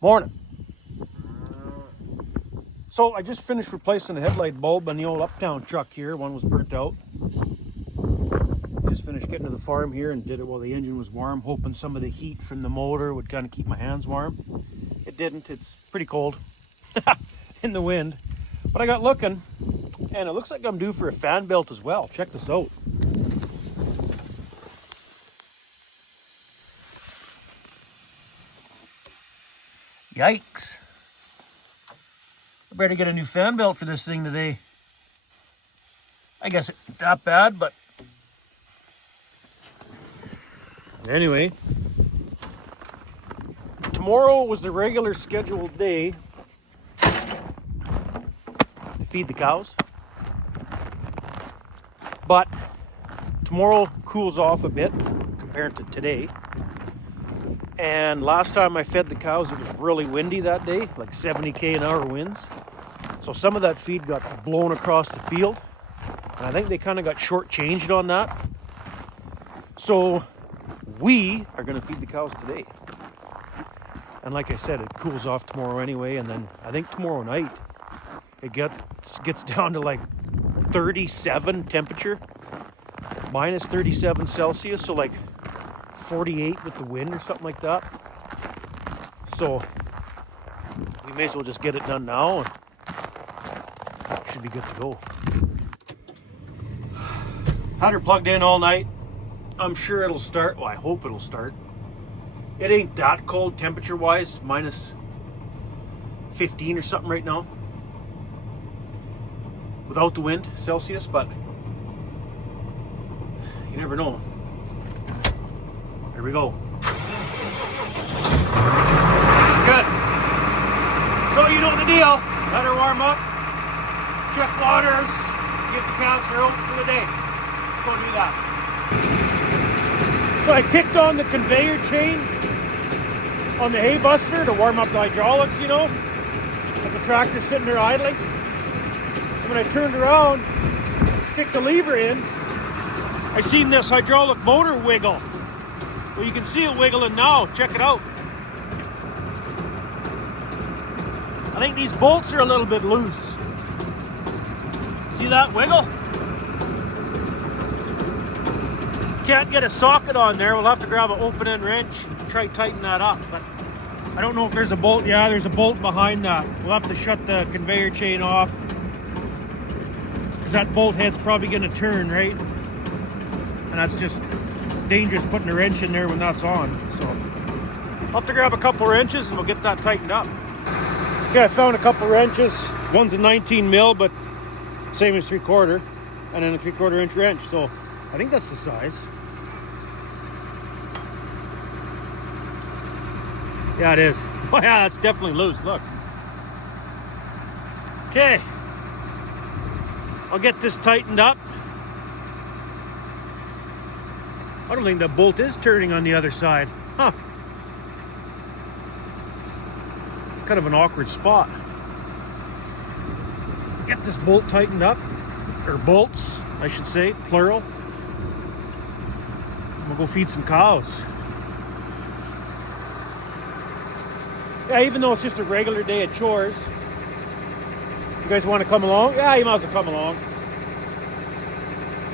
Morning. So I just finished replacing the headlight bulb on the old Uptown truck here. One was burnt out. Just finished getting to the farm here and did it while the engine was warm, hoping some of the heat from the motor would kind of keep my hands warm. It didn't. It's pretty cold in the wind. But I got looking, and it looks like I'm due for a fan belt as well. Check this out. Yikes. I better get a new fan belt for this thing today. I guess it's not that bad, but anyway. Tomorrow was the regular scheduled day to feed the cows. But tomorrow cools off a bit compared to today. And last time I fed the cows, it was really windy that day, like 70 km/h winds. So some of that feed got blown across the field. And I think they kind of got shortchanged on that. So we are going to feed the cows today. And like I said, it cools off tomorrow anyway. And then I think tomorrow night, it gets down to like 37 temperature, minus 37 Celsius. So like 48 with the wind or something like that. So we may as well just get it done now and should be good to go. Had her plugged in all night. I'm sure it'll start. Well, I hope it'll start. It ain't that cold temperature wise, minus 15 or something right now without the wind Celsius, but you never know. Here we go. Good. So you know the deal. Let her warm up. Check waters. Get the cows their oats for the day. Let's go do that. So I kicked on the conveyor chain on the hay buster to warm up the hydraulics, you know, as the tractor's sitting there idling. So when I turned around, kicked the lever in, I seen this hydraulic motor wiggle. Well, you can see it wiggling now. Check it out. I think these bolts are a little bit loose. See that wiggle? Can't get a socket on there. We'll have to grab an open-end wrench and try to tighten that up. But I don't know if there's a bolt. Yeah, there's a bolt behind that. We'll have to shut the conveyor chain off, because that bolt head's probably going to turn, right? And that's just dangerous putting a wrench in there when that's on. So I'll have to grab a couple wrenches and we'll get that tightened up. Okay, I found a couple wrenches. One's a 19 mil, but same as 3/4, and then a 3/4 inch wrench. So I think that's the size. Yeah, it is. Oh yeah, that's definitely loose. Look. Okay, I'll get this tightened up. I don't think that bolt is turning on the other side. Huh. It's kind of an awkward spot. Get this bolt tightened up. Or bolts, I should say, plural. We'll go feed some cows. Yeah, even though it's just a regular day of chores, you guys want to come along? Yeah, you might as well come along.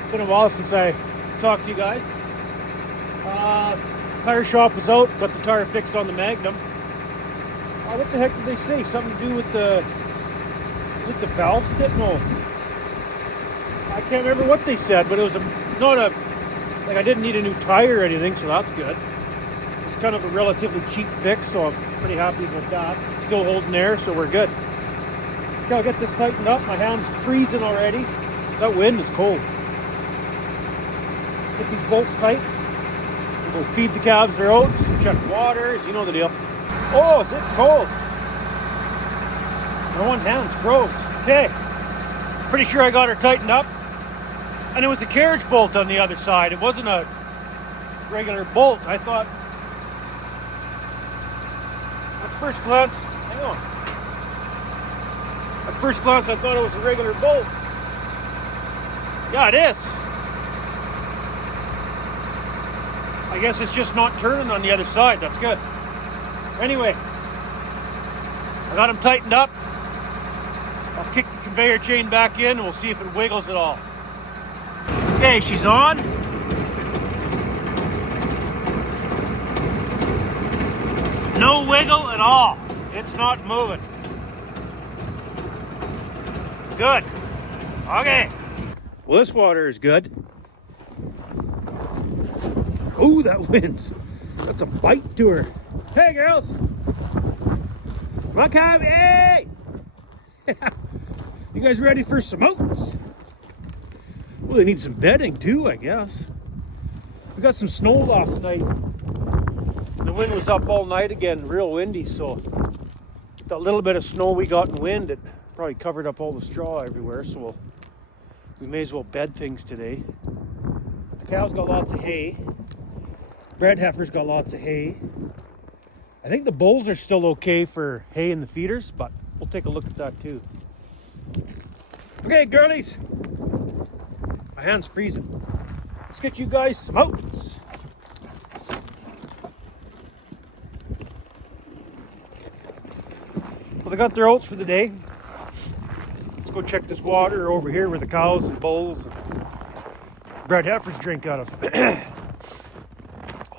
It's been a while since I talked to you guys. Tire shop was out, got the tire fixed on the Magnum. What the heck did they say? Something to do with the valve stick? No. I can't remember what they said, but it was I didn't need a new tire or anything, so that's good. It's kind of a relatively cheap fix, so I'm pretty happy with that. It's still holding there, so we're good. Okay, I'll get this tightened up. My hand's freezing already. That wind is cold. Get these bolts tight. We'll feed the calves their oats, check waters, you know the deal. Oh, is it cold? My one hand's froze. Okay, pretty sure I got her tightened up. And it was a carriage bolt on the other side. It wasn't a regular bolt. I thought, at first glance, hang on. At first glance, I thought it was a regular bolt. Yeah, it is. I guess it's just not turning on the other side. That's good. Anyway, I got them tightened up. I'll kick the conveyor chain back in and we'll see if it wiggles at all. Okay, she's on. No wiggle at all. It's not moving. Good. Okay. Well, this water is good. Oh, that wind's. That's a bite to her. Hey, girls. Look at me. You guys ready for some oats? Well, they need some bedding too, I guess. We got some snow last night. The wind was up all night again, real windy, so that little bit of snow we got in wind, it probably covered up all the straw everywhere, so we may as well bed things today. The cows got lots of hay. Bred heifer's got lots of hay. I think the bulls are still okay for hay in the feeders, but we'll take a look at that too. Okay, girlies. My hand's freezing. Let's get you guys some oats. Well, they got their oats for the day. Let's go check this water over here where the cows and bulls and bred heifers drink out of.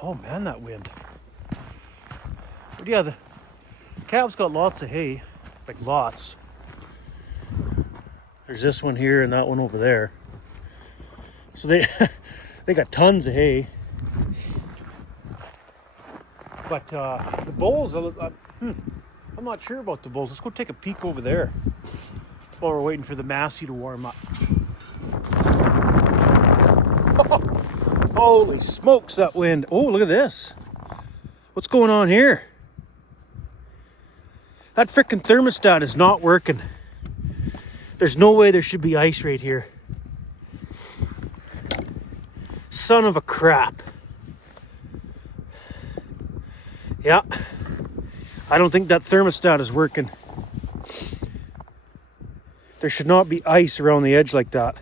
Oh man, that wind. But yeah, the calves got lots of hay, like lots. There's this one here and that one over there. So they they got tons of hay. But the bulls, I'm not sure about the bulls. Let's go take a peek over there while we're waiting for the Massey to warm up. Holy smokes, that wind. Oh, look at this. What's going on here? That frickin' thermostat is not working. There's no way there should be ice right here. Son of a crap. Yeah. I don't think that thermostat is working. There should not be ice around the edge like that.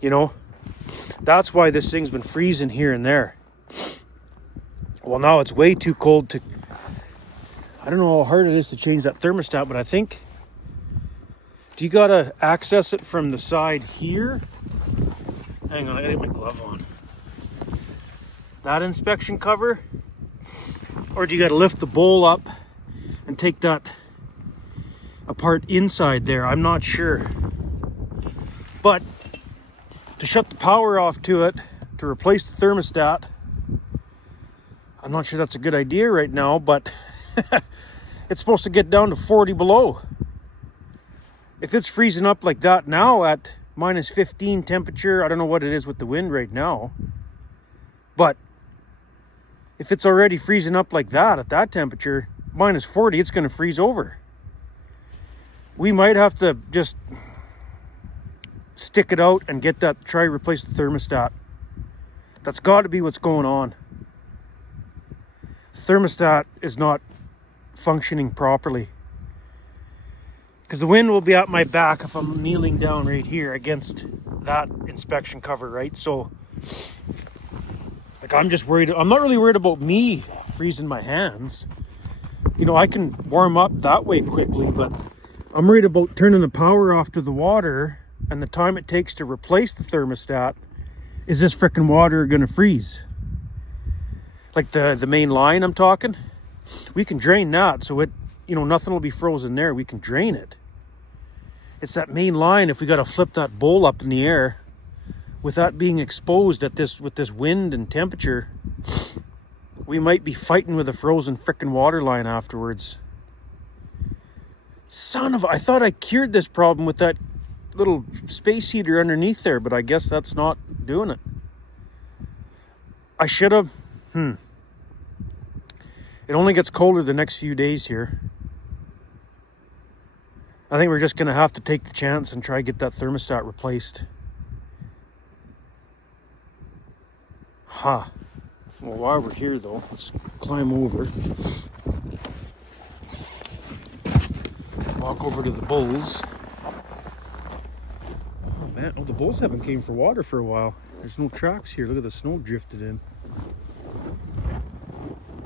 You know? That's why this thing's been freezing here and there. Well, now it's way too cold to... I don't know how hard it is to change that thermostat, but I think... Do you gotta access it from the side here? Hang on, I gotta get my glove on. That inspection cover? Or do you gotta lift the bowl up and take that apart inside there? I'm not sure. But to shut the power off to it, to replace the thermostat, I'm not sure that's a good idea right now, but it's supposed to get down to 40 below. If it's freezing up like that now at minus 15 temperature, I don't know what it is with the wind right now, but if it's already freezing up like that at that temperature, minus 40, it's going to freeze over. We might have to just stick it out and get that, try replace the thermostat. That's got to be what's going on. The thermostat is not functioning properly. Because the wind will be at my back if I'm kneeling down right here against that inspection cover, right? So, like, I'm just worried. I'm not really worried about me freezing my hands. You know, I can warm up that way quickly, but I'm worried about turning the power off to the water and the time it takes to replace the thermostat. Is this frickin' water going to freeze? Like the main line I'm talking? We can drain that, so it, you know, nothing will be frozen there. We can drain it. It's that main line. If we got to flip that bowl up in the air, with that being exposed at this, with this wind and temperature, we might be fighting with a frozen frickin' water line afterwards. Son of, I thought I cured this problem with that little space heater underneath there, but I guess that's not doing it. I should have. It only gets colder the next few days here. I think we're just going to have to take the chance and try to get that thermostat replaced. Well, while we're here though, let's climb over. Walk over to the bulls. Oh man, the bulls haven't came for water for a while. There's no tracks here. Look at the snow drifted in.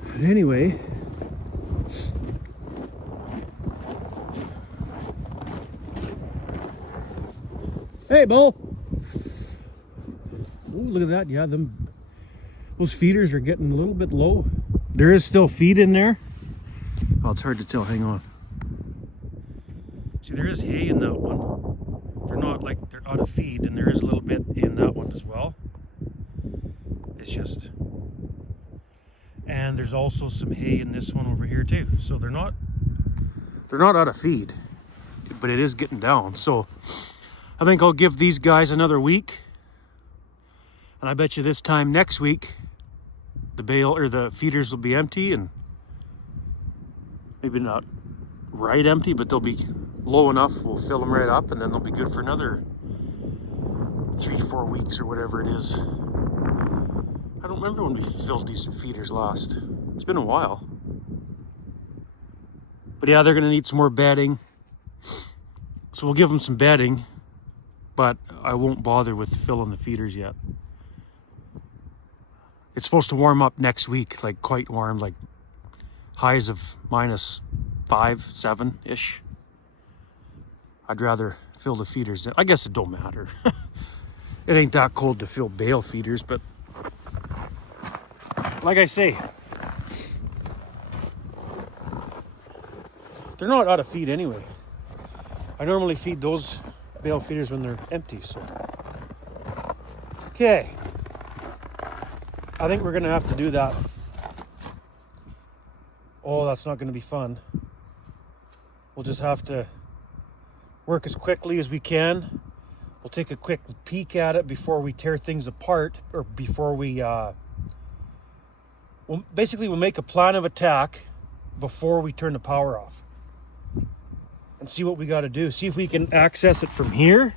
But anyway, Hey, Bull. Oh, look at that. Yeah, those feeders are getting a little bit low. There is still feed in there. Oh, it's hard to tell. Hang on. See, there is hay in that one. They're not like they're out of feed, and there is a little bit in that one as well. It's just, and there's also some hay in this one over here too. So they're not out of feed, but it is getting down. So I think I'll give these guys another week, and I bet you this time next week the bale or the feeders will be empty, and maybe not right empty, but they'll be low enough. We'll fill them right up, and then they'll be good for another 3-4 weeks or whatever it is. I don't remember when we filled these feeders last. It's been a while. But yeah, they're gonna need some more bedding. So we'll give them some bedding, but I won't bother with filling the feeders yet. It's supposed to warm up next week, like quite warm, like highs of -5, 7-ish. I'd rather fill the feeders. I guess it don't matter. It ain't that cold to fill bale feeders, but like I say, they're not out of feed anyway. I normally feed those bale feeders when they're empty, so. Okay. I think we're gonna have to do that. Oh, that's not gonna be fun. We'll just have to work as quickly as we can. We'll take a quick peek at it before we tear things apart, or before we, we'll make a plan of attack before we turn the power off. And see what we gotta do. See if we can access it from here.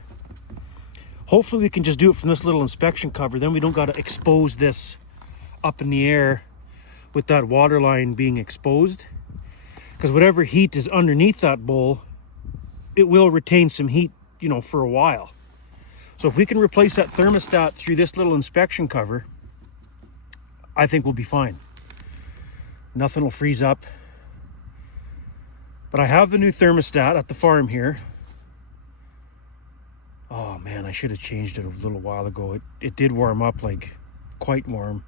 Hopefully we can just do it from this little inspection cover. Then we don't gotta expose this up in the air with that water line being exposed. Because whatever heat is underneath that bowl, it will retain some heat, you know, for a while. So if we can replace that thermostat through this little inspection cover, I think we'll be fine. Nothing will freeze up. But I have the new thermostat at the farm here. Oh man, I should have changed it a little while ago. It did warm up, like quite warm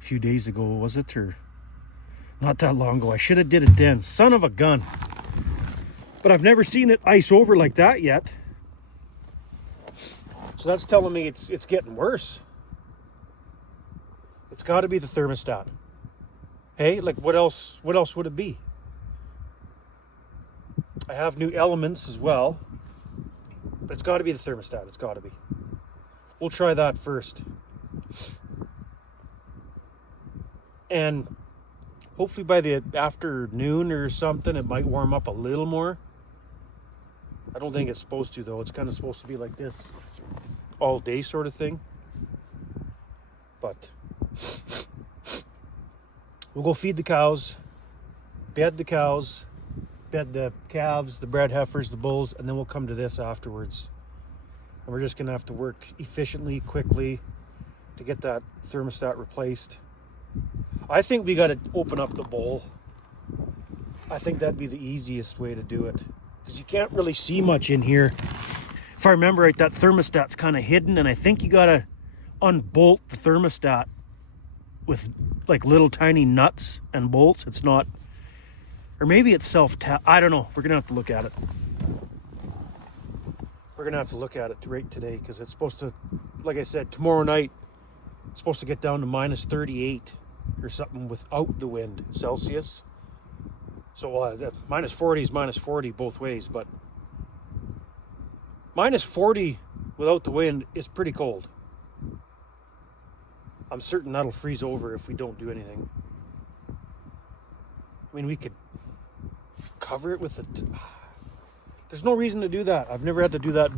a few days ago, was it? Or not that long ago. I should have did it then. Son of a gun. But I've never seen it ice over like that yet. So that's telling me it's getting worse. It's got to be the thermostat. Hey, like what else would it be? I have new elements as well. But it's got to be the thermostat. It's got to be. We'll try that first. And hopefully by the afternoon or something, it might warm up a little more. I don't think it's supposed to, though. It's kind of supposed to be like this all day sort of thing. But we'll go feed the cows, bed the cows, bed the calves, the bred heifers, the bulls, and then we'll come to this afterwards. And we're just gonna have to work efficiently, quickly to get that thermostat replaced. I think we gotta open up the bowl. I think that'd be the easiest way to do it, because you can't really see much in here. If I remember right, that thermostat's kind of hidden, and I think you gotta unbolt the thermostat with like little tiny nuts and bolts. It's not, or maybe it's self-tap. I don't know. We're gonna have to look at it. We're gonna have to look at it right today, because it's supposed to, like I said, tomorrow night it's supposed to get down to -38 or something without the wind Celsius. So -40 is -40 both ways, but -40 without the wind is pretty cold. I'm certain that'll freeze over if we don't do anything. I mean, we could cover it with a... There's no reason to do that. I've never had to do that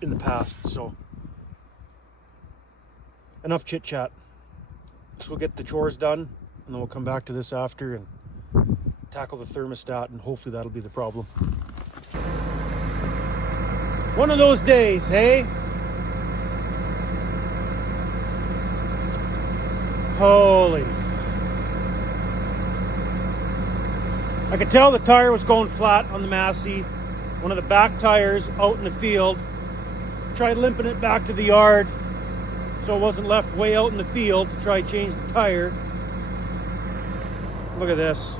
in the past, so... Enough chit-chat. Let's go get the chores done, and then we'll come back to this after and tackle the thermostat, and hopefully that'll be the problem. One of those days, hey? Holy. I could tell the tire was going flat on the Massey. One of the back tires out in the field Tried limping it back to the yard so it wasn't left way out in the field to try change the tire. Look at this.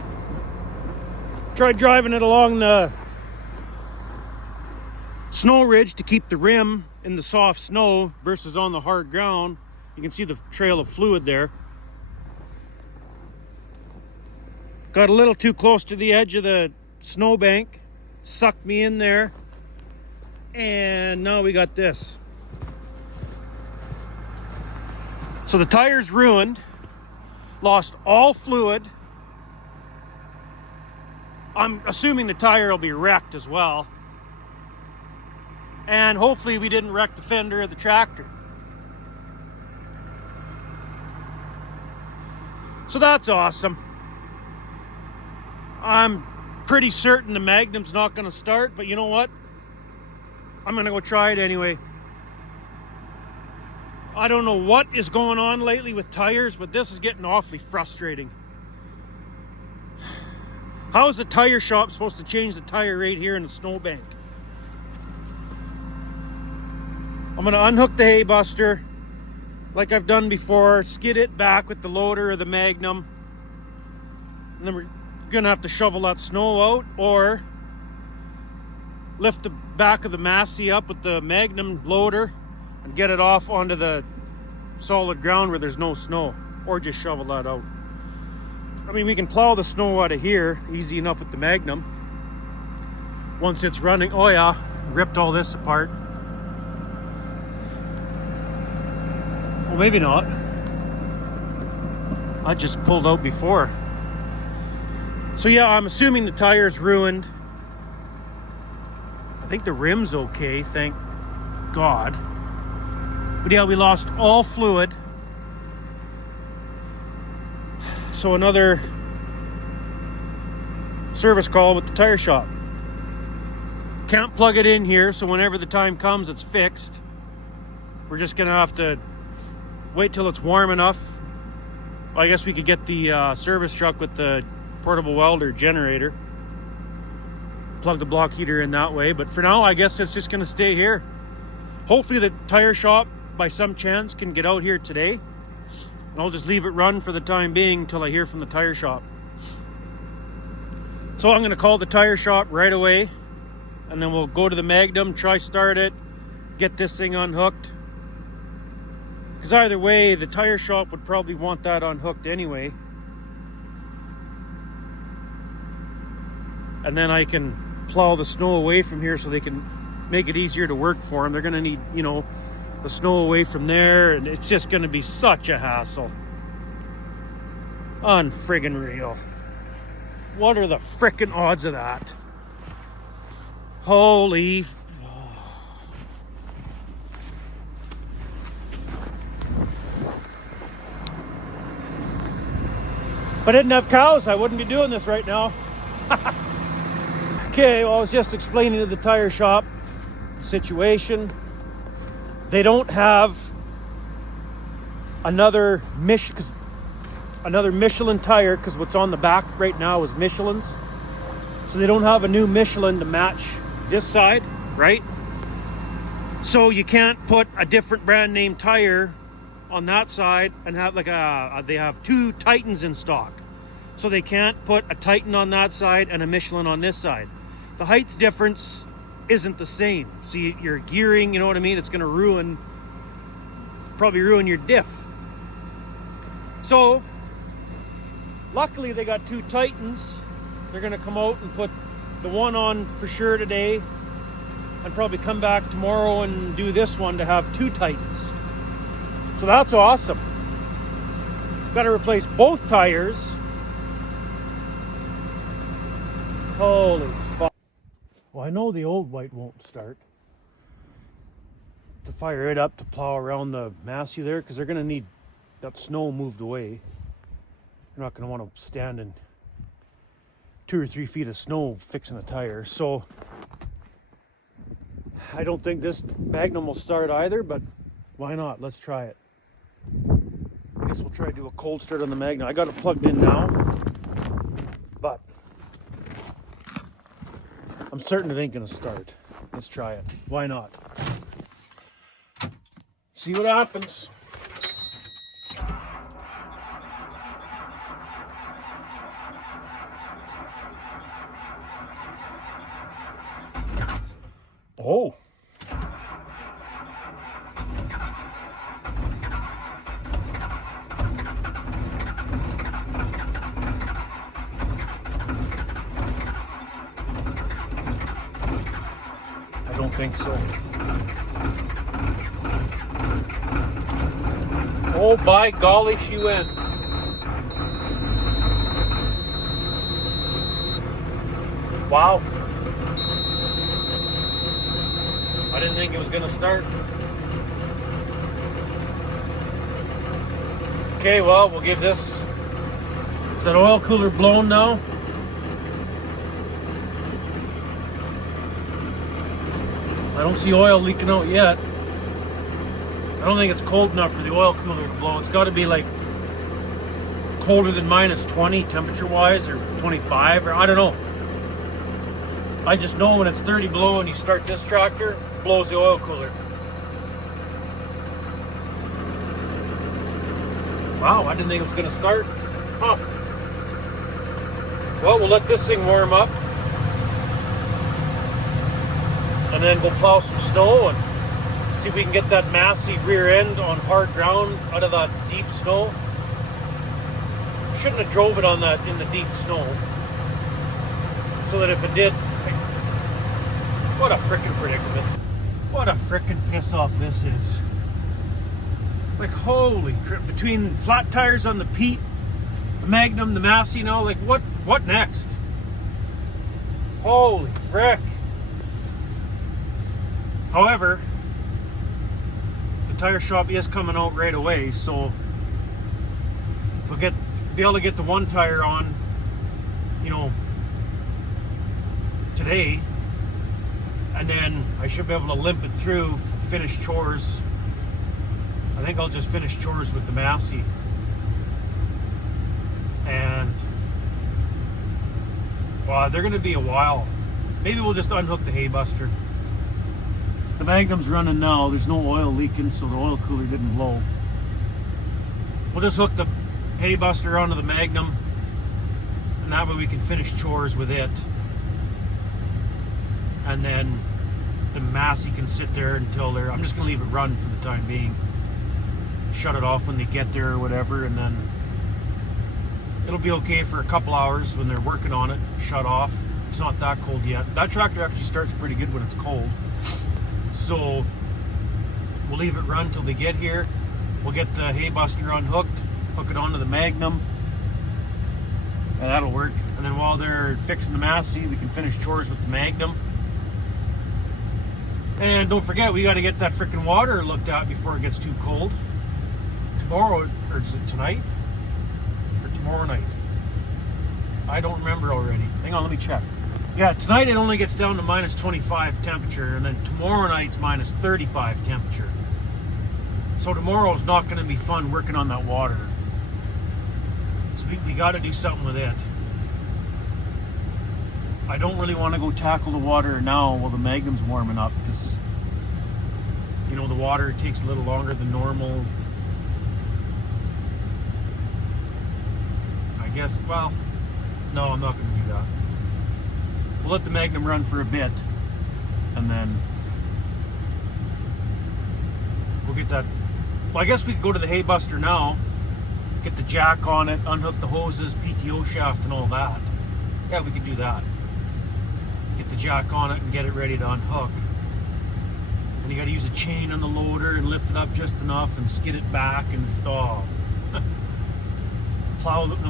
Tried driving it along the snow ridge to keep the rim in the soft snow versus on the hard ground. You can see the trail of fluid there. Got a little too close to the edge of the snowbank, sucked me in there, and now we got this. So the tire's ruined, lost all fluid. I'm assuming the tire will be wrecked as well. And hopefully we didn't wreck the fender of the tractor. So that's awesome. I'm pretty certain the Magnum's not going to start, but you know what? I'm going to go try it anyway. I don't know what is going on lately with tires, but this is getting awfully frustrating. How is the tire shop supposed to change the tire right here in the snowbank? I'm going to unhook the hay buster like I've done before, skid it back with the loader or the Magnum, and then we're going to have to shovel that snow out or lift the back of the Massey up with the Magnum loader and get it off onto the solid ground where there's no snow, or just shovel that out. I mean, we can plow the snow out of here easy enough with the Magnum once it's running. Oh yeah, ripped all this apart. Well, maybe not. I just pulled out before. So yeah, I'm assuming the tire's ruined. I think the rim's okay, thank God. But yeah, we lost all fluid. So another service call with the tire shop. Can't plug it in here, so whenever the time comes, it's fixed. We're just gonna have to wait till it's warm enough. Well, I guess we could get the service truck with the portable welder generator. Plug the block heater in that way, but for now, I guess it's just gonna stay here. Hopefully the tire shop, by some chance, can get out here today. And I'll just leave it run for the time being until I hear from the tire shop. So I'm gonna call the tire shop right away, and then we'll go to the Magnum, try start it, get this thing unhooked. Because either way, the tire shop would probably want that unhooked anyway. And then I can plow the snow away from here so they can make it easier to work for them. They're gonna need, you know, the snow away from there, and it's just gonna be such a hassle. Unfriggin' real. What are the frickin' odds of that? Holy. If I didn't have cows, I wouldn't be doing this right now. Okay, well, I was just explaining to the tire shop the situation. They don't have another Michelin tire, because what's on the back right now is Michelin's. So they don't have a new Michelin to match this side, right? So you can't put a different brand name tire on that side and have like they have two Titans in stock. So they can't put a Titan on that side and a Michelin on this side. The height difference isn't the same. So your gearing, you know what I mean? It's gonna probably ruin your diff. So luckily they got two Titans. They're gonna come out and put the one on for sure today, and probably come back tomorrow and do this one to have two Titans. So that's awesome. Got to replace both tires. Holy fuck. Well, I know the old white won't start. To fire it up to plow around the Massey there, because they're going to need that snow moved away. They're not going to want to stand in 2 or 3 feet of snow fixing a tire. So I don't think this Magnum will start either, but why not? Let's try it. I guess we'll try to do a cold start on the Magnum. I got it plugged in now, but I'm certain it ain't gonna start. Let's try it. Why not? see what happens. Oh. I don't think so. Oh, by golly, she went. Wow. I didn't think it was gonna start. Okay, well, we'll give this. Is that oil cooler blown now? I don't see oil leaking out yet. I don't think it's cold enough for the oil cooler to blow. It's got to be like colder than -20 temperature-wise, or 25, or I don't know. I just know when it's 30 below and you start this tractor, it blows the oil cooler. Wow, I didn't think it was going to start. Huh. Well, we'll let this thing warm up. And then we'll plow some snow and see if we can get that massy rear end on hard ground out of that deep snow. Shouldn't have drove it on that in the deep snow. So that if it did, what a frickin' predicament. What a frickin' piss off this is. Like, holy crap. Between flat tires on the Pete, the Magnum, the Massey, like what next? Holy frick. However, the tire shop is coming out right away, so if we'll be able to get the one tire on, today, and then I should be able to limp it through, finish chores. I think I'll just finish chores with the Massey. And, well, they're going to be a while. Maybe we'll just unhook the hay buster. The Magnum's running now. There's no oil leaking, so the oil cooler didn't blow. We'll just hook the hay buster onto the Magnum, and that way we can finish chores with it. And then the Massey can sit there until I'm just going to leave it run for the time being. Shut it off when they get there or whatever, and then it'll be okay for a couple hours when they're working on it. Shut off. It's not that cold yet. That tractor actually starts pretty good when it's cold. So we'll leave it run till they get here. We'll get the hay buster unhooked, hook it onto the Magnum, and that'll work. And then while they're fixing the Massey, we can finish chores with the Magnum. And don't forget, we got to get that freaking water looked at before it gets too cold. Tomorrow, or is it tonight? Or tomorrow night? I don't remember already. Hang on, let me check. Yeah, tonight it only gets down to -25 temperature, and then tomorrow night's -35 temperature. So tomorrow's not going to be fun working on that water. So we got to do something with it. I don't really want to go tackle the water now while the Magnum's warming up, because the water takes a little longer than normal. I guess, well, no, I'm not going to do that. We'll let the Magnum run for a bit, and then we'll get that. Well, I guess we could go to the hay buster now, get the jack on it, unhook the hoses, PTO shaft, and all that. Yeah, we could do that. Get the jack on it and get it ready to unhook. And you got to use a chain on the loader and lift it up just enough and skid it back and thaw. Then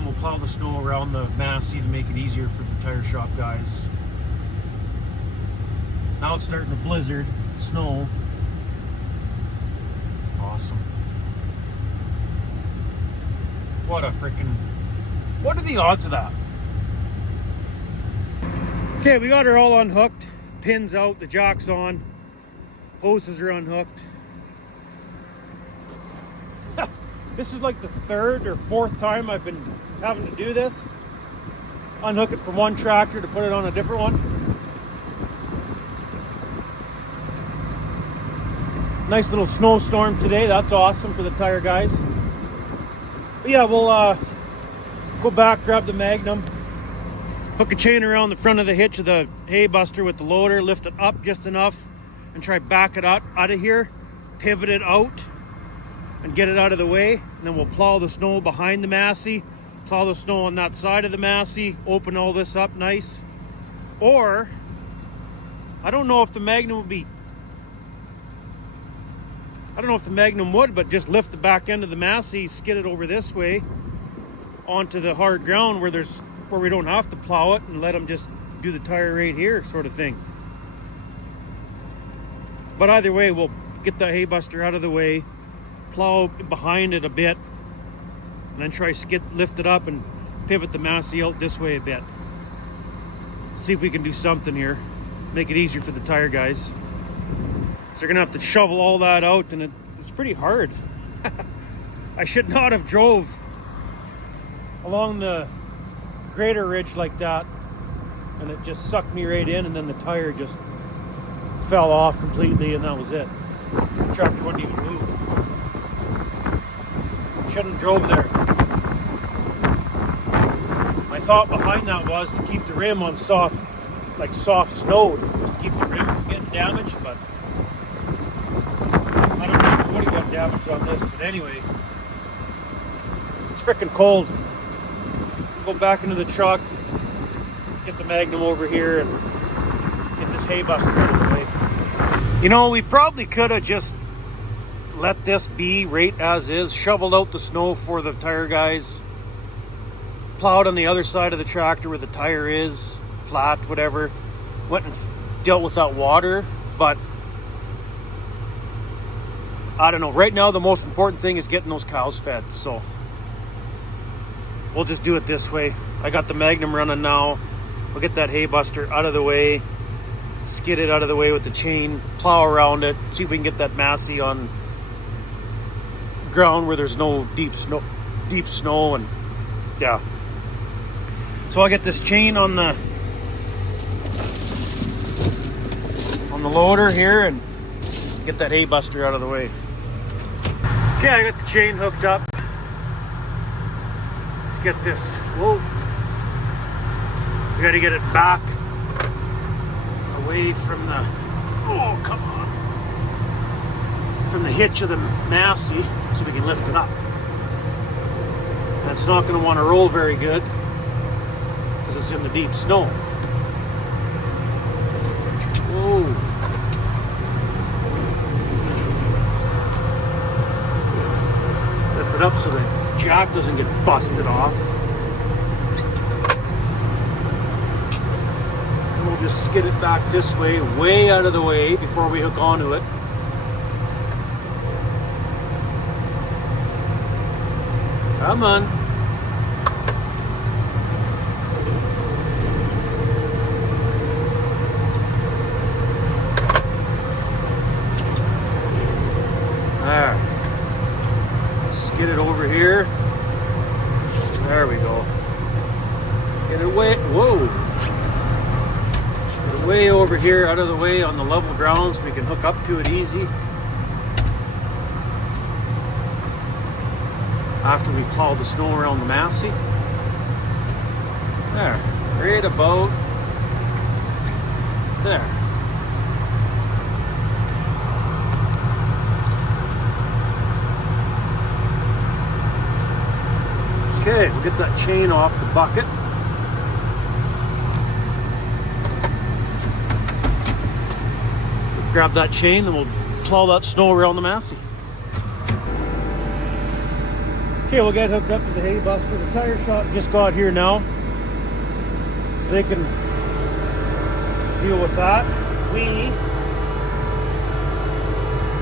we'll plow the snow around the Massey to make it easier for the tire shop guys. Now it's starting to blizzard, snow. Awesome. What are the odds of that? Okay, we got her all unhooked. Pins out, the jack's on. Hoses are unhooked. This is like the third or fourth time I've been having to do this. Unhook it from one tractor to put it on a different one. Nice little snowstorm today. That's awesome for the tire guys. But yeah, we'll go back, grab the Magnum, hook a chain around the front of the hitch of the hay buster with the loader, lift it up just enough, and try back it out of here, pivot it out, and get it out of the way. And then we'll plow the snow behind the Massey, plow the snow on that side of the Massey, open all this up nice. Or, I don't know if the Magnum would be, but just lift the back end of the Massey, skid it over this way onto the hard ground where we don't have to plow it, and let them just do the tire right here sort of thing. But either way, we'll get the hay buster out of the way, plow behind it a bit, and then try lift it up and pivot the Massey out this way a bit. See if we can do something here, make it easier for the tire guys. So they're gonna have to shovel all that out, and it's pretty hard. I should not have drove along the greater ridge like that, and it just sucked me right in, and then the tire just fell off completely, and that was it. The tractor wouldn't even move. Shouldn't have drove there. My thought behind that was to keep the rim on soft snow, to keep the rim from getting damaged, but I don't know if it would have got damaged on this. But anyway, it's freaking cold. Go back into the truck, get the Magnum over here, and get this hay buster out of the way. You know, we probably could have just let this be right as is, shoveled out the snow for the tire guys, plowed on the other side of the tractor where the tire is, flat, whatever, went and dealt with that water. But I don't know, right now the most important thing is getting those cows fed, so we'll just do it this way. I got the Magnum running now. We'll get that hay buster out of the way, skid it out of the way with the chain, plow around it, see if we can get that Massey on ground where there's no deep snow, and yeah. So I'll get this chain on the loader here and get that hay buster out of the way. Okay, I got the chain hooked up. Let's get this. Whoa. We gotta get it back away from the, oh, come on, from the hitch of the Massey so we can lift it up. That's not gonna want to roll very good because it's in the deep snow. Whoa. Lift it up so the jack doesn't get busted off. And we'll just skid it back this way, way out of the way before we hook onto it. Come on. There. Skid it over here. There we go. Get it way, whoa. Get it way over here, out of the way on the level ground so we can hook up to it easy. After we plow the snow around the Massey. There, right about there. Okay, we'll get that chain off the bucket. Grab that chain and we'll plow that snow around the Massey. Okay, we'll get hooked up to the hay buster. The tire shop just got here now, so they can deal with that.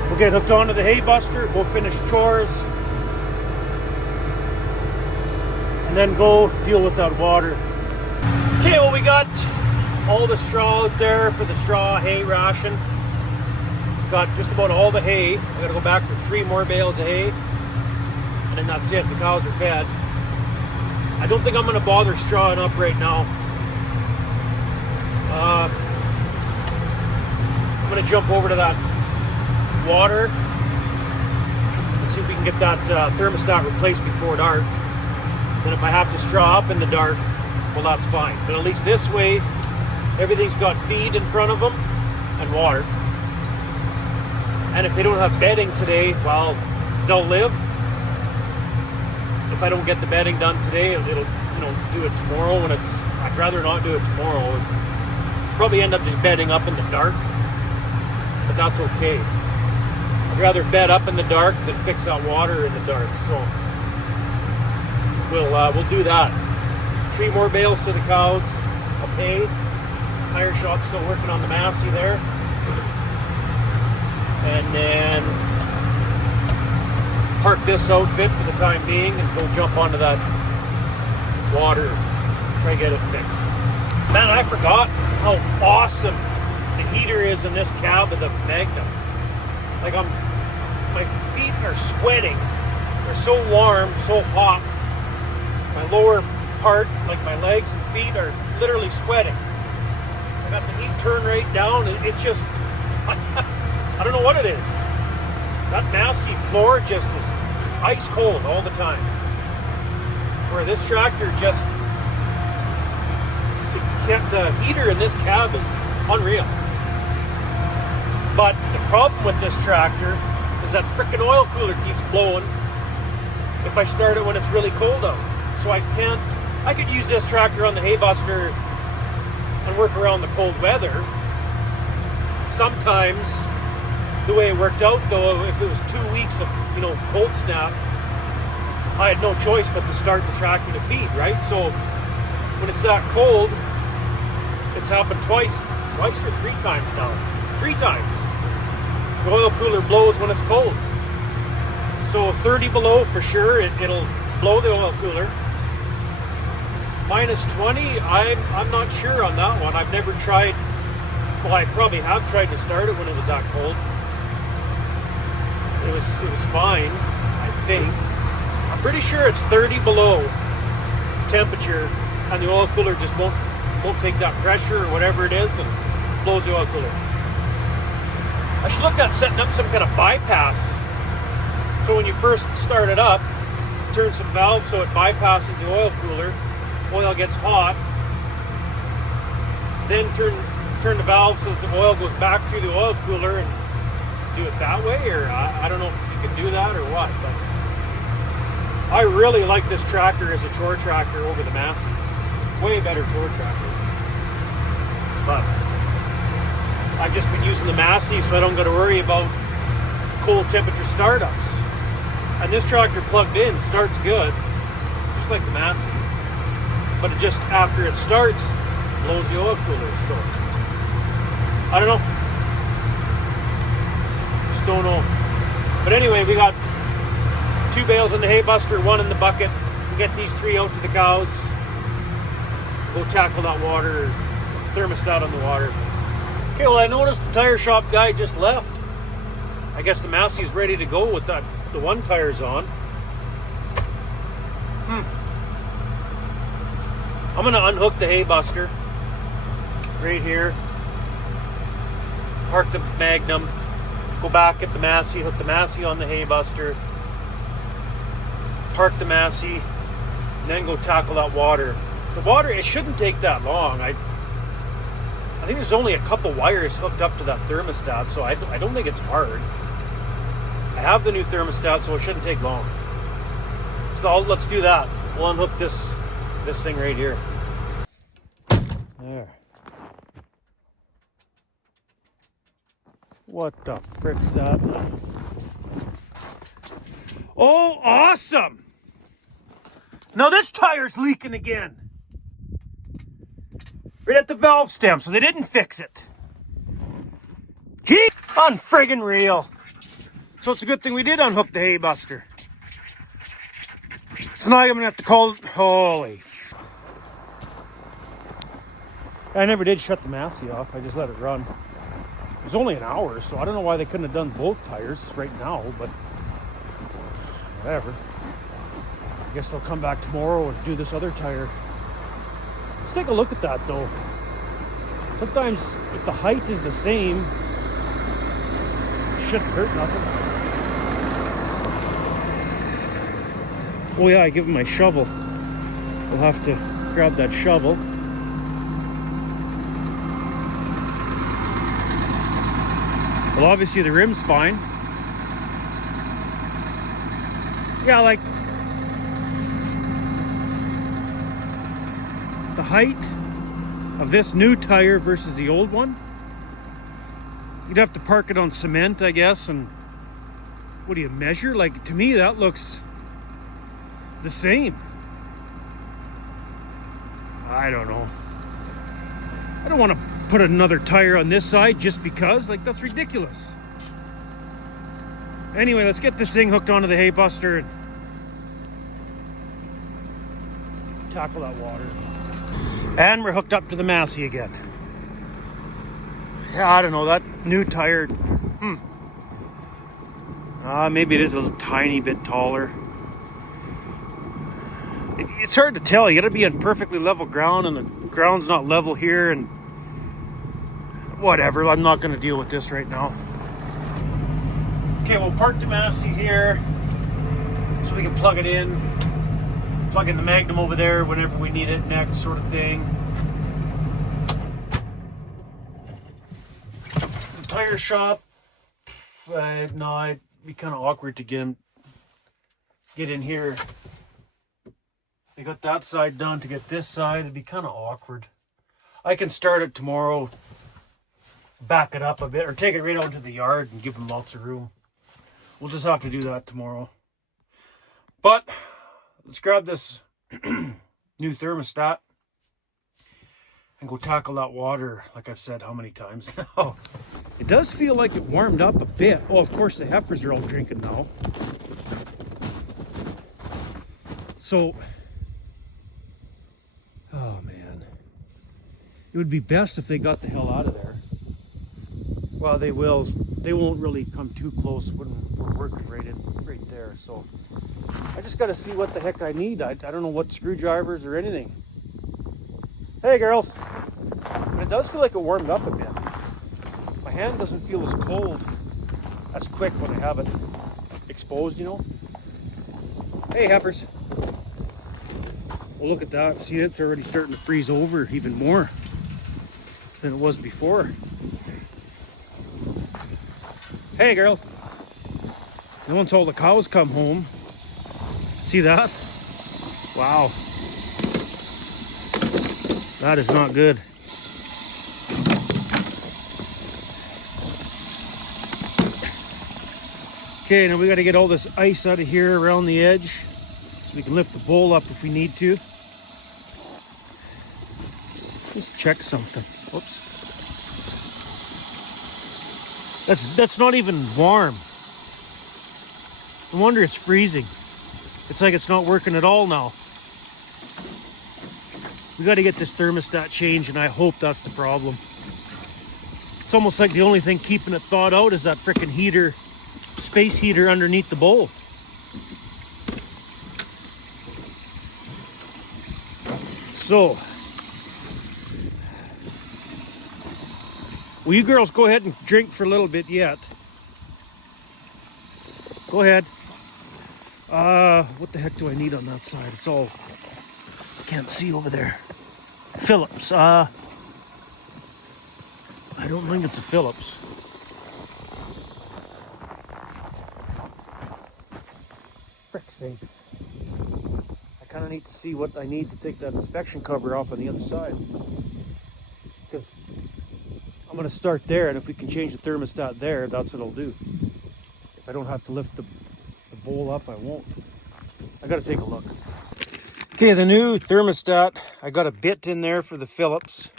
We'll get hooked onto the hay buster, go finish chores, and then go deal with that water. Okay, well, we got all the straw out there for the straw hay ration. Got just about all the hay. I gotta go back for 3 more bales of hay. And then that's it, the cows are fed. I don't think I'm gonna bother strawing up right now. I'm gonna jump over to that water. Let's see if we can get that thermostat replaced before dark. Then if I have to straw up in the dark, well, that's fine. But at least this way, everything's got feed in front of them and water. And if they don't have bedding today, well, they'll live. If I don't get the bedding done today, it'll do it tomorrow when it's. I'd rather not do it tomorrow. Probably end up just bedding up in the dark, but that's okay. I'd rather bed up in the dark than fix that water in the dark. So we'll do that. 3 more bales to the cows of hay. Tire shop's still working on the Massey there, and then park this outfit for the time being and go jump onto that water, try to get it fixed. Man, I forgot how awesome the heater is in this cab of the Magnum. Like my feet are sweating. They're so warm, so hot. My lower part, like my legs and feet, are literally sweating. I got the heat turned right down, and it's just, I don't know what it is. That Massey floor just is ice cold all the time. Where this tractor just, the heater in this cab is unreal. But the problem with this tractor is that frickin' oil cooler keeps blowing if I start it when it's really cold out. So I could use this tractor on the hay buster and work around the cold weather. Sometimes, the way it worked out though, if it was 2 weeks of, cold snap, I had no choice but to start the tractor to feed, right? So when it's that cold, it's happened twice or 3 times now. 3 times. The oil cooler blows when it's cold. So 30 below for sure, it'll blow the oil cooler. Minus 20, I'm not sure on that one. I've never tried. Well, I probably have tried to start it when it was that cold. It was fine, I think. I'm pretty sure it's 30 below temperature, and the oil cooler just won't take that pressure or whatever it is and blows the oil cooler. I should look at setting up some kind of bypass. So when you first start it up, turn some valves so it bypasses the oil cooler. Oil gets hot, then turn the valve so that the oil goes back through the oil cooler and do it that way, or I don't know if you can do that or what, but I really like this tractor as a chore tractor over the Massey. Way better chore tractor. But I've just been using the Massey so I don't got to worry about cold temperature startups. And this tractor plugged in starts good, just like the Massey. But it just, after it starts, blows the oil cooler. So, I don't know. Just don't know. But anyway, we got 2 bales in the hay buster, 1 in the bucket. We'll get these 3 out to the cows. We'll tackle that water, thermostat on the water. Okay, well, I noticed the tire shop guy just left. I guess the Massey's ready to go with the 1 tire's on. I'm going to unhook the hay buster right here, park the Magnum, go back at the Massey, hook the Massey on the hay buster, park the Massey, and then go tackle that water. The water, it shouldn't take that long. I think there's only a couple wires hooked up to that thermostat, so I don't think it's hard. I have the new thermostat, so it shouldn't take long. So let's do that. We'll unhook this thing right here. There. What the frick's that? Oh, awesome! Now this tire's leaking again. Right at the valve stem, so they didn't fix it. Gee, unfriggin' real. So it's a good thing we did unhook the hay buster. So now I'm gonna have to call. Holy. I never did shut the Massey off. I just let it run. It was only an hour, so I don't know why they couldn't have done both tires right now, but whatever. I guess they'll come back tomorrow and do this other tire. Let's take a look at that though. Sometimes if the height is the same, Shouldn't hurt nothing. Oh yeah, I give him my shovel. We'll have to grab that shovel. Well, obviously the rim's fine. Yeah, like the height of this new tire versus the old one. You'd have to park it on cement, I guess, and what do you measure? Like, to me, that looks the same. I don't know. I don't want to put another tire on this side just because. Like, that's ridiculous. Anyway, let's get this thing hooked onto the hay buster and tackle that water. And we're hooked up to the Massey again. Yeah, I don't know, that new tire, maybe it is a tiny bit taller. It's hard to tell. You gotta be on perfectly level ground, and the ground's not level here, and whatever. I'm not gonna deal with this right now. Okay, we'll park the Massey here so we can plug it in. Plug in the Magnum over there whenever we need it next, sort of thing. The tire shop, no, it'd be kind of awkward to get in here. They got that side done. To get this side, it'd be kind of awkward. I can start it tomorrow, back it up a bit, or take it right out to the yard and give them lots of room. We'll just have to do that tomorrow. But let's grab this new thermostat and go tackle that water, like I've said how many times now. It does feel like it warmed up a bit. Oh, of course the heifers are all drinking now. So, oh man. It would be best if they got the hell out of there. Well, they will. They won't really come too close when we're working right there. So I just got to see what the heck I need. I don't know what screwdrivers or anything. Hey, girls. But it does feel like it warmed up a bit. My hand doesn't feel as cold, as quick when I have it exposed, you know. Hey, heifers. Well, look at that. See, it's already starting to freeze over even more than it was before. Hey, girl. No one told the cows come home. See that? Wow. That is not good. Okay, now we got to get all this ice out of here around the edge so we can lift the bowl up if we need to. Let's check something. Whoops. That's not even warm. No wonder it's freezing. It's like it's not working at all now. We got to get this thermostat changed, and I hope that's the problem. It's almost like the only thing keeping it thawed out is that frickin' heater, space heater underneath the bowl. So, well, you girls go ahead and drink for a little bit yet. Go ahead. What the heck do I need on that side? It's all, can't see over there. Phillips. I don't think it's a Phillips. Frick sakes. I kind of need to see what I need to take that inspection cover off on the other side. Because I'm going to start there, and if we can change the thermostat there, that's what I'll do. If I don't have to lift the bowl up, I won't. I got to take a look. Okay, the new thermostat, I got a bit in there for the Phillips.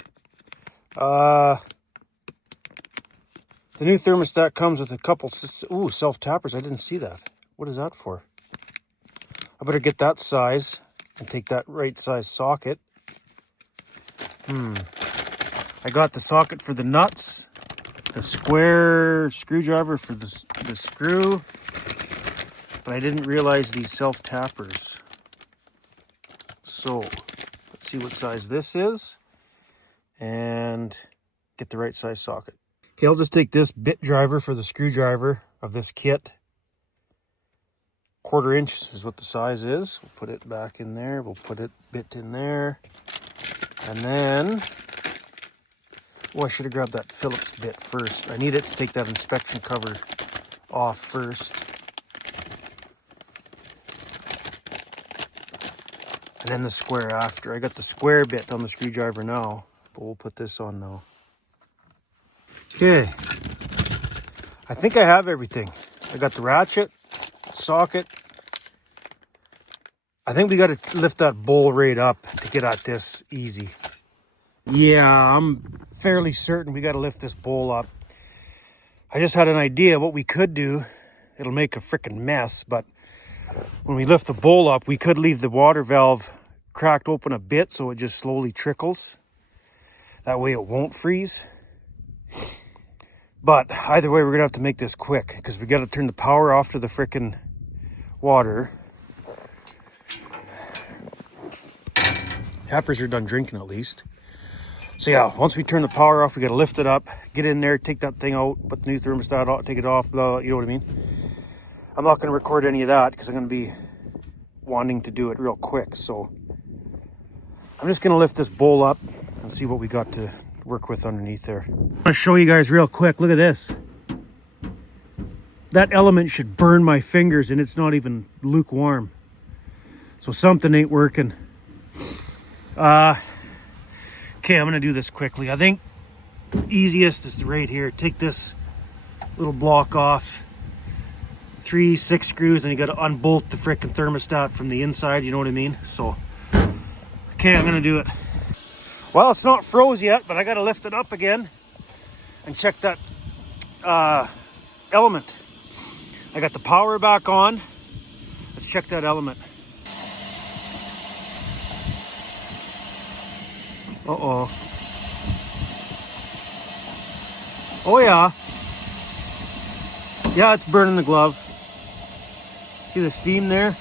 The new thermostat comes with a couple, self-tappers. I didn't see that. What is that for? I better get that size and take that right size socket. I got the socket for the nuts, the square screwdriver for the screw, but I didn't realize these self-tappers. So, let's see what size this is and get the right size socket. Okay, I'll just take this bit driver for the screwdriver of this kit. 1/4 inch is what the size is. We'll put it back in there. We'll put it bit in there. And then, oh, I should have grabbed that Phillips bit first. I need it to take that inspection cover off first. And then the square after. I got the square bit on the screwdriver now, but we'll put this on now. Okay. I think I have everything. I got the ratchet, socket. I think we got to lift that bowl right up to get at this easy. Yeah, I'm fairly certain we got to lift this bowl up. I just had an idea what we could do. It'll make a freaking mess, but when we lift the bowl up, we could leave the water valve cracked open a bit so it just slowly trickles. That way it won't freeze. But either way, we're going to have to make this quick because we got to turn the power off to the freaking water. Heifers are done drinking at least. So yeah, once we turn the power off, we got to lift it up, get in there, take that thing out, put the new thermostat out, take it off, blah, you know what I mean? I'm not going to record any of that because I'm going to be wanting to do it real quick. So I'm just going to lift this bowl up and see what we got to work with underneath there. I'm going to show you guys real quick. Look at this. That element should burn my fingers and it's not even lukewarm. So something ain't working. Okay, I'm going to do this quickly. I think easiest is right here. Take this little block off. 3 6 screws, and you got to unbolt the frickin' thermostat from the inside, you know what I mean? So, okay, I'm going to do it. Well, it's not froze yet, but I got to lift it up again and check that element. I got the power back on. Let's check that element. Uh-oh. Oh, yeah. Yeah, it's burning the glove. See the steam there?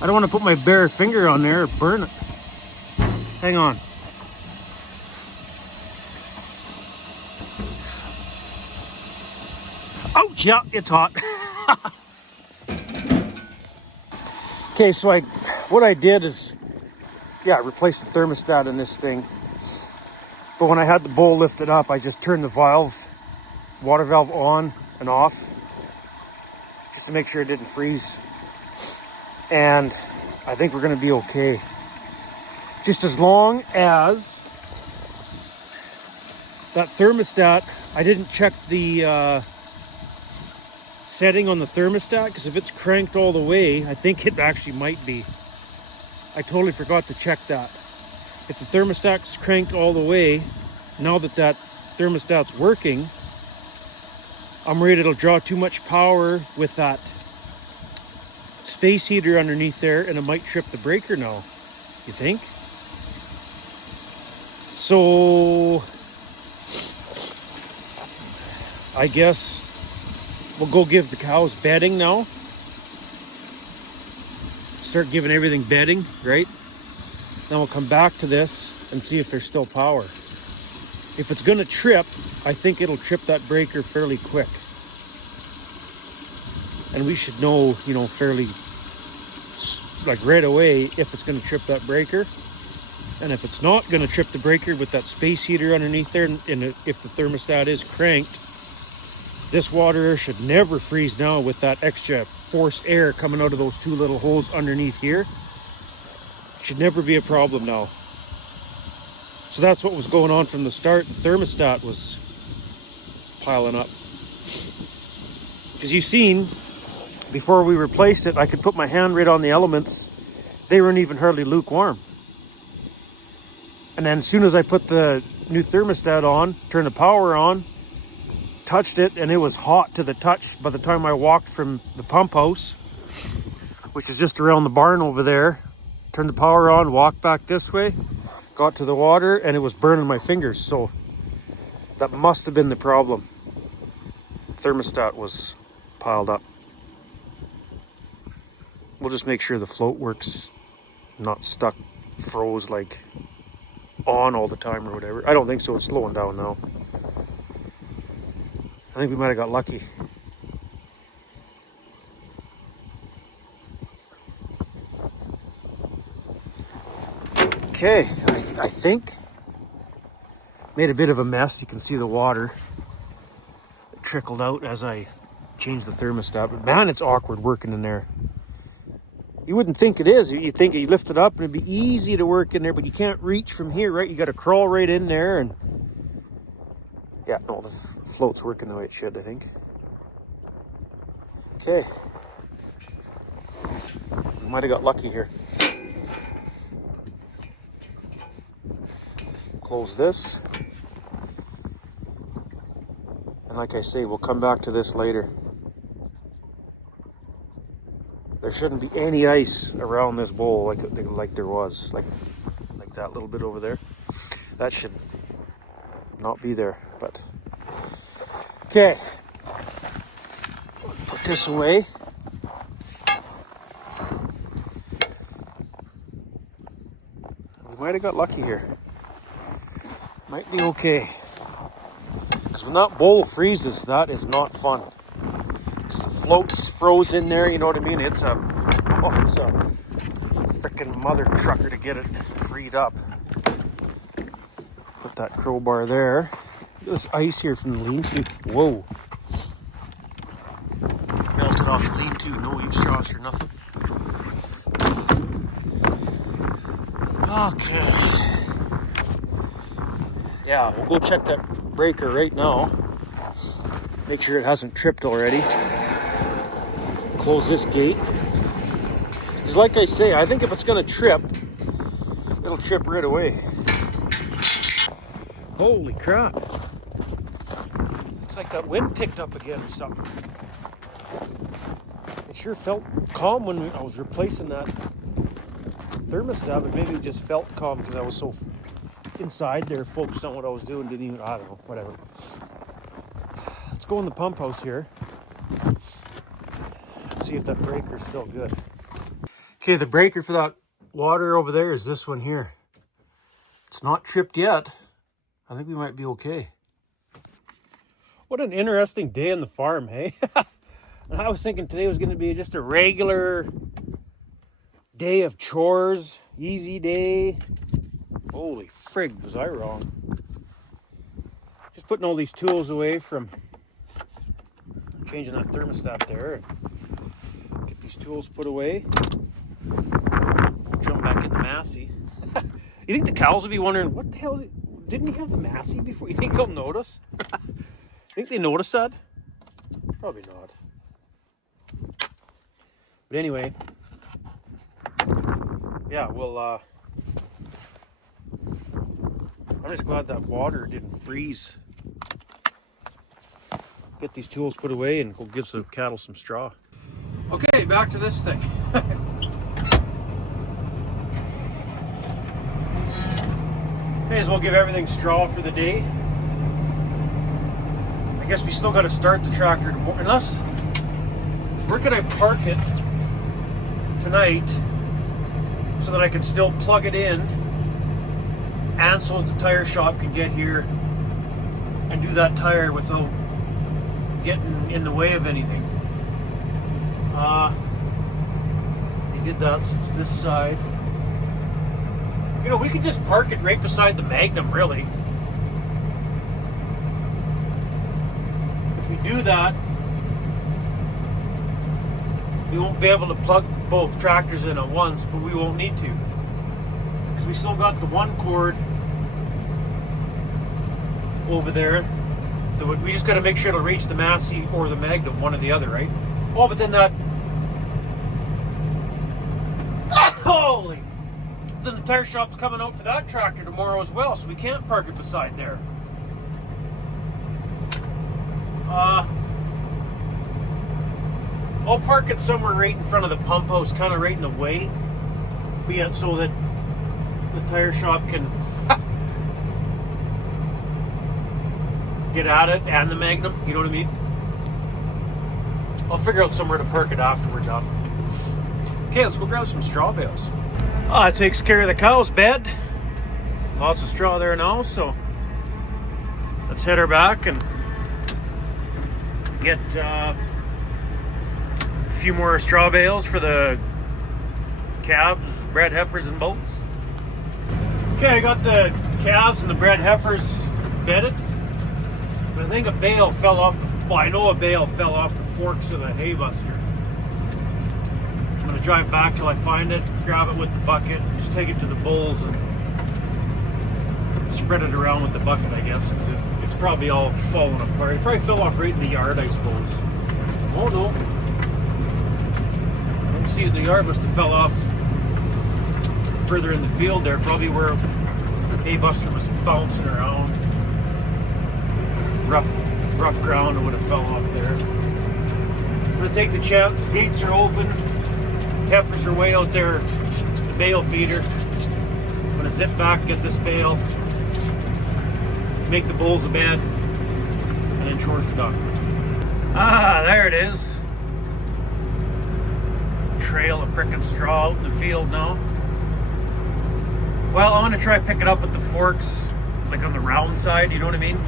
I don't want to put my bare finger on there or burn it. Hang on. Ouch, yeah, it's hot. Okay, so what I did is, yeah, replaced the thermostat in this thing. But when I had the bowl lifted up, I just turned the water valve on and off, just to make sure it didn't freeze. And I think we're gonna be okay. Just as long as that thermostat, I didn't check the setting on the thermostat, because if it's cranked all the way, I think it actually might be. I totally forgot to check that. If the thermostat's cranked all the way, now that thermostat's working, I'm worried it'll draw too much power with that space heater underneath there, and it might trip the breaker now. You think? So I guess we'll go give the cows bedding now. Start giving everything bedding, right? Then we'll come back to this and see if there's still power. If it's gonna trip, I think it'll trip that breaker fairly quick. And we should know, fairly, like right away, if it's gonna trip that breaker. And if it's not gonna trip the breaker with that space heater underneath there, and if the thermostat is cranked, this water should never freeze now with that extra forced air coming out of those 2 little holes underneath here. Should never be a problem now. So that's what was going on from the start. The thermostat was piling up. Because you've seen, before we replaced it, I could put my hand right on the elements. They weren't even hardly lukewarm. And then as soon as I put the new thermostat on, turned the power on, touched it, and it was hot to the touch by the time I walked from the pump house, which is just around the barn over there. Turned the power on, walked back this way, got to the water, and it was burning my fingers. So that must have been the problem. Thermostat was piled up. We'll just make sure the float works, not stuck, froze, like on all the time or whatever. I don't think so. It's slowing down now. think we might have got lucky. Okay, I think made a bit of a mess. You can see the water trickled out as I changed the thermostat. But man, it's awkward working in there. You wouldn't think it is. You think you lift it up and it'd be easy to work in there, but you can't reach from here, right? You got to crawl right in there. And yeah, no, the float's working the way it should, I think. Okay. We might have got lucky here. Close this. And like I say, we'll come back to this later. There shouldn't be any ice around this bowl like there was, like that little bit over there. That should not be there, but okay. Put this away. We might have got lucky here. Might be okay. Because when that bowl freezes, that is not fun. Because the float's froze in there, you know what I mean? It's a freaking mother trucker to get it freed up. Put that crowbar there. Look at this ice here from the lean-to. Whoa. Melted off the lean-to, no eave straws or nothing. Okay. Yeah, we'll go check that breaker right now. Make sure it hasn't tripped already. Close this gate. Because like I say, I think if it's going to trip, it'll trip right away. Holy crap. Looks like that wind picked up again or something. It sure felt calm when I was replacing that thermostat, but maybe it just felt calm because I was so inside there, focused on what I was doing, didn't even, I don't know, whatever. Let's go in the pump house here. Let's see if that breaker's still good. Okay, the breaker for that water over there is this one here. It's not tripped yet. I think we might be okay. What an interesting day on the farm, hey? And I was thinking today was going to be just a regular day of chores, easy day. Holy frig, was I wrong. Just putting all these tools away from changing that thermostat there. Get these tools put away. Jump back in the Massey. You think the cows will be wondering, what the hell is it? Didn't he have the Massey before? You think they'll notice? Think they notice that? Probably not. But anyway, yeah, well, I'm just glad that water didn't freeze. Get these tools put away and go give some cattle some straw. Okay, back to this thing. May as well give everything straw for the day. I guess we still got to start the tractor unless, where can I park it tonight so that I can still plug it in and so the tire shop can get here and do that tire without getting in the way of anything. They did that, so it's this side. You know, we could just park it right beside the Magnum, really. If we do that, we won't be able to plug both tractors in at once, but we won't need to. Because we still got the one cord over there. We just got to make sure it'll reach the Massey or the Magnum, one or the other, right? Oh, but then that... Holy... Then the tire shop's coming out for that tractor tomorrow as well, so we can't park it beside there. I'll park it somewhere right in front of the pump house, kind of right in the way, be it so that the tire shop can get at it and the Magnum, you know what I mean? I'll figure out somewhere to park it after we're done. Okay, let's go grab some straw bales. It takes care of the cow's bed. Lots of straw there now, so let's head her back and Get a few more straw bales for the calves, bred heifers, and bulls. Okay, I got the calves and the bred heifers bedded. But I think a bale fell off I know a bale fell off the forks of the hay buster. I'm gonna drive back till I find it, grab it with the bucket, just take it to the bulls and spread it around with the bucket, I guess, because it's probably all falling apart. It probably fell off right in the yard, I suppose. Oh no. I don't see it. The yard must have fell off further in the field there, probably where the hay buster was bouncing around. Rough ground, it would have fell off there. I'm gonna take the chance. The gates are open. Heifers are way out there. The bale feeder. I'm gonna zip back, get this bale, make the bulls a bed, and then chores are done. Ah, there it is. Trail of frickin' straw out in the field now. Well, I'm gonna try pick it up at the forks, like on the round side, you know what I mean?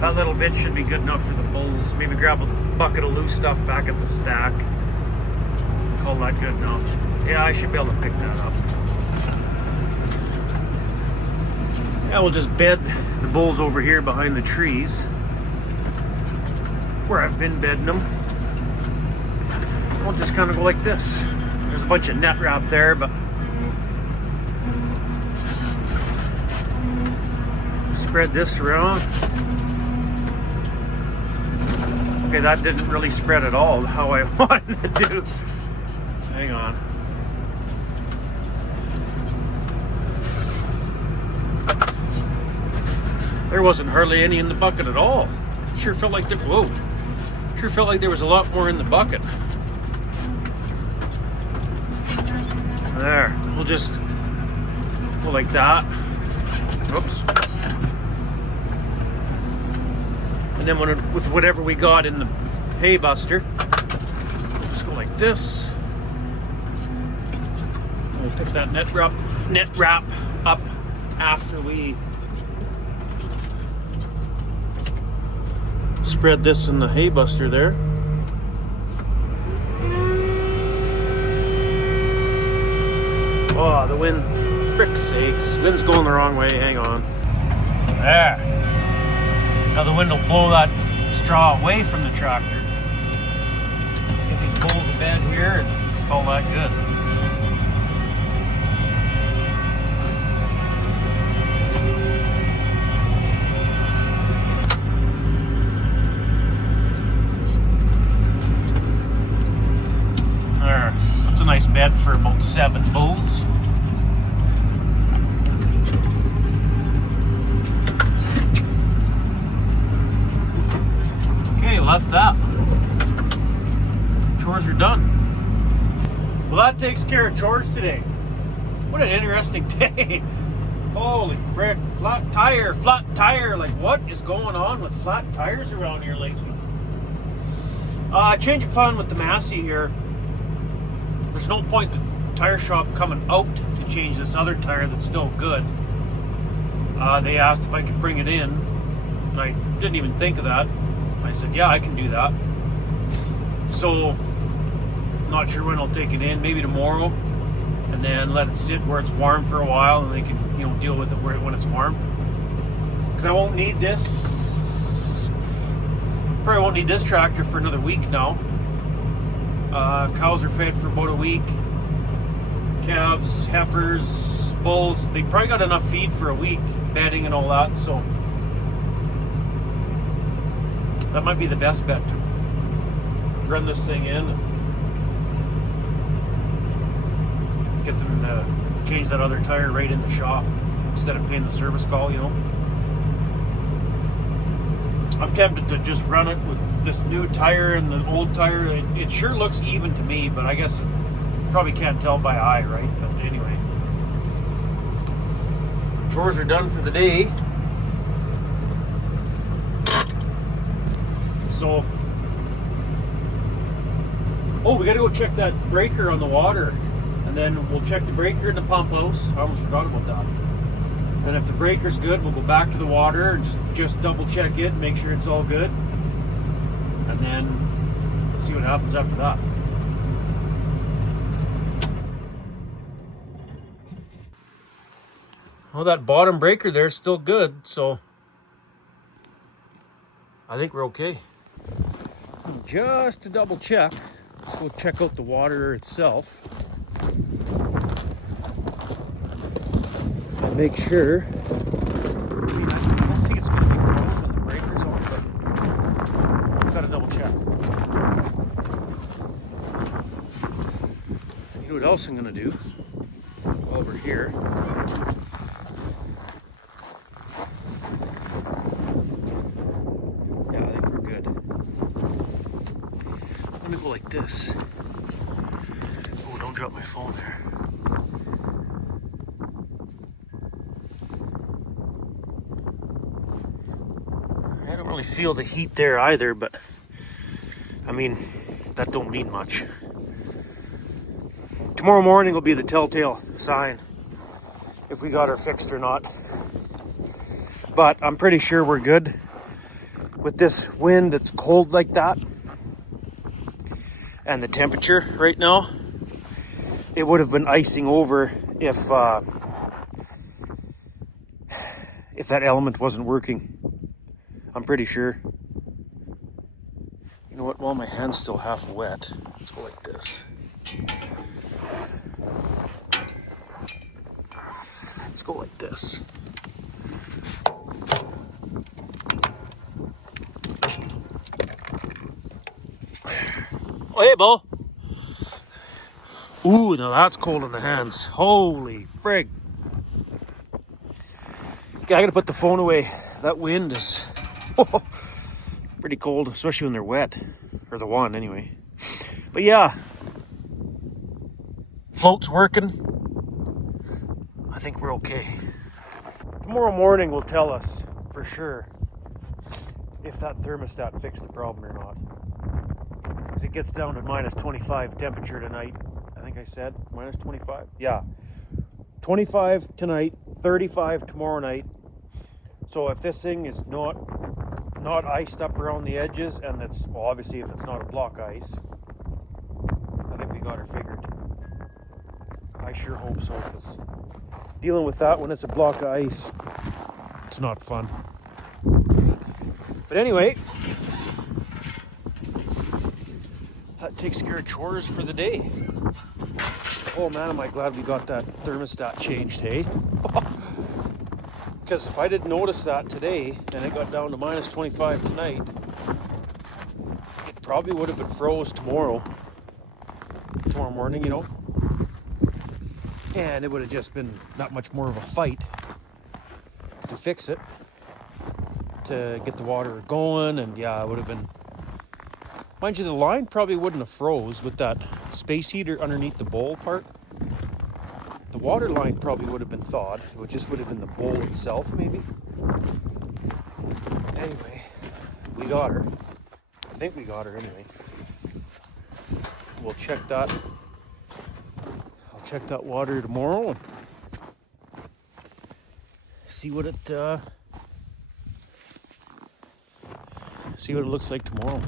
That little bit should be good enough for the bulls. Maybe grab a bucket of loose stuff back at the stack. Call that good enough. Yeah, I should be able to pick that up. Yeah, we'll just bed the bulls over here behind the trees where I've been bedding them. We'll just kind of go like this. There's a bunch of net wrap there, but spread this around. Okay, that didn't really spread at all how I wanted it to. Hang on. There wasn't hardly any in the bucket at all. Sure felt like there was a lot more in the bucket. There, we'll just go like that. Oops. And then with whatever we got in the hay buster, we'll just go like this. We'll pick that net wrap up after we spread this in the hay buster there. Oh, the wind, frick's sakes. Wind's going the wrong way, hang on. There. Now the wind will blow that straw away from the tractor. Get these bulls a bed here and call that good. There. That's a nice bed for about 7 bulls. Well, that's that. Chores are done. Well, that takes care of chores today. What an interesting day. Holy frick. Flat tire. Like, what is going on with flat tires around here lately? Change of plan with the Massey here. There's no point the tire shop coming out to change this other tire that's still good. They asked if I could bring it in, and I didn't even think of that. I said, yeah, I can do that. So, not sure when I'll take it in, maybe tomorrow, and then let it sit where it's warm for a while, and they can, deal with it when it's warm. Because I won't need this. Probably won't need this tractor for another week now. Cows are fed for about a week. Calves, heifers, bulls, they probably got enough feed for a week, bedding and all that, so that might be the best bet to run this thing in and get them to change that other tire right in the shop instead of paying the service call, I'm tempted to just run it with this new tire and the old tire. It sure looks even to me, but I guess you probably can't tell by eye, right? But anyway, chores are done for the day. So, we gotta go check that breaker on the water, and then we'll check the breaker in the pump house. I almost forgot about that. And if the breaker's good, we'll go back to the water and just double check it, make sure it's all good. and then see what happens after that. Well, that bottom breaker there is still good, so I think we're okay. Just to double check, let's go check out the water itself and make sure. I don't think it's going to be frozen when the breaker's on, but I've got to double check. You know what else I'm going to do? Over here. Yeah, I think we're good. I'm going to go like this. Oh, don't drop my phone there. I don't really feel the heat there either, but I mean, that don't mean much. Tomorrow morning will be the telltale sign if we got her fixed or not. But I'm pretty sure we're good. With this wind that's cold like that and the temperature right now, it would have been icing over if that element wasn't working. I'm pretty sure. You know what? While my hand's still half wet, let's go like this. Let's go like this. Oh, hey, Bo. Ooh, now that's cold in the hands. Holy frig. Okay, I gotta put the phone away. That wind is pretty cold, especially when they're wet. Or the one, anyway. But yeah. Float's working. I think we're okay. Tomorrow morning will tell us for sure if that thermostat fixed the problem or not. Because it gets down to minus 25 temperature tonight. I think I said minus 25. Yeah. 25 tonight, 35 tomorrow night. So if this thing is not iced up around the edges, and it's, well, obviously if it's not a block ice, I think we got her figured. I sure hope so, because dealing with that when it's a block of ice, it's not fun. But anyway, that takes care of chores for the day. Oh man, am I glad we got that thermostat changed, hey? Because if I didn't notice that today and it got down to minus 25 tonight, it probably would have been froze tomorrow morning, you know? And it would have just been not much more of a fight to fix it, to get the water going, and yeah, it would have been, mind you, the line probably wouldn't have froze with that space heater underneath the bowl part. The water line probably would have been thawed. It just would have been the bowl itself, maybe. Anyway, we got her. I think we got her anyway. We'll check that. I'll check that water tomorrow and see what it looks like tomorrow.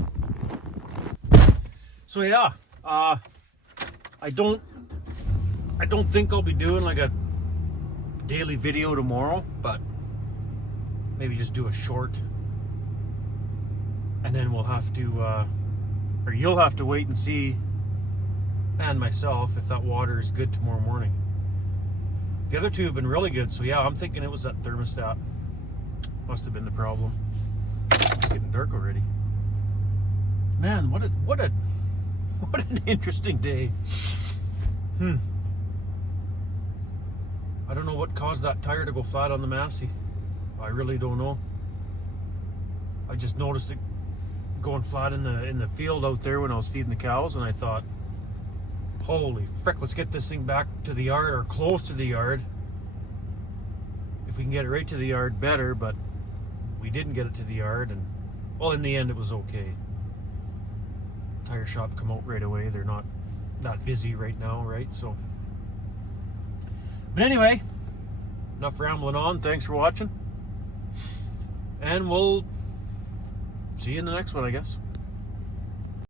So yeah, I don't think I'll be doing like a daily video tomorrow, but maybe just do a short, and then we'll have to, or you'll have to wait and see, and myself, if that water is good tomorrow morning. The other two have been really good, so yeah, I'm thinking it was that thermostat. Must have been the problem. It's getting dark already. Man, what an interesting day. I don't know what caused that tire to go flat on the Massey. I really don't know. I just noticed it going flat in the field out there when I was feeding the cows, and I thought, holy frick, let's get this thing back to the yard or close to the yard. If we can get it right to the yard, better, but we didn't get it to the yard, and well, in the end it was okay. Tire shop come out right away. They're not that busy right now, right? So, but anyway, enough rambling on. Thanks for watching, and we'll see you in the next one, I guess.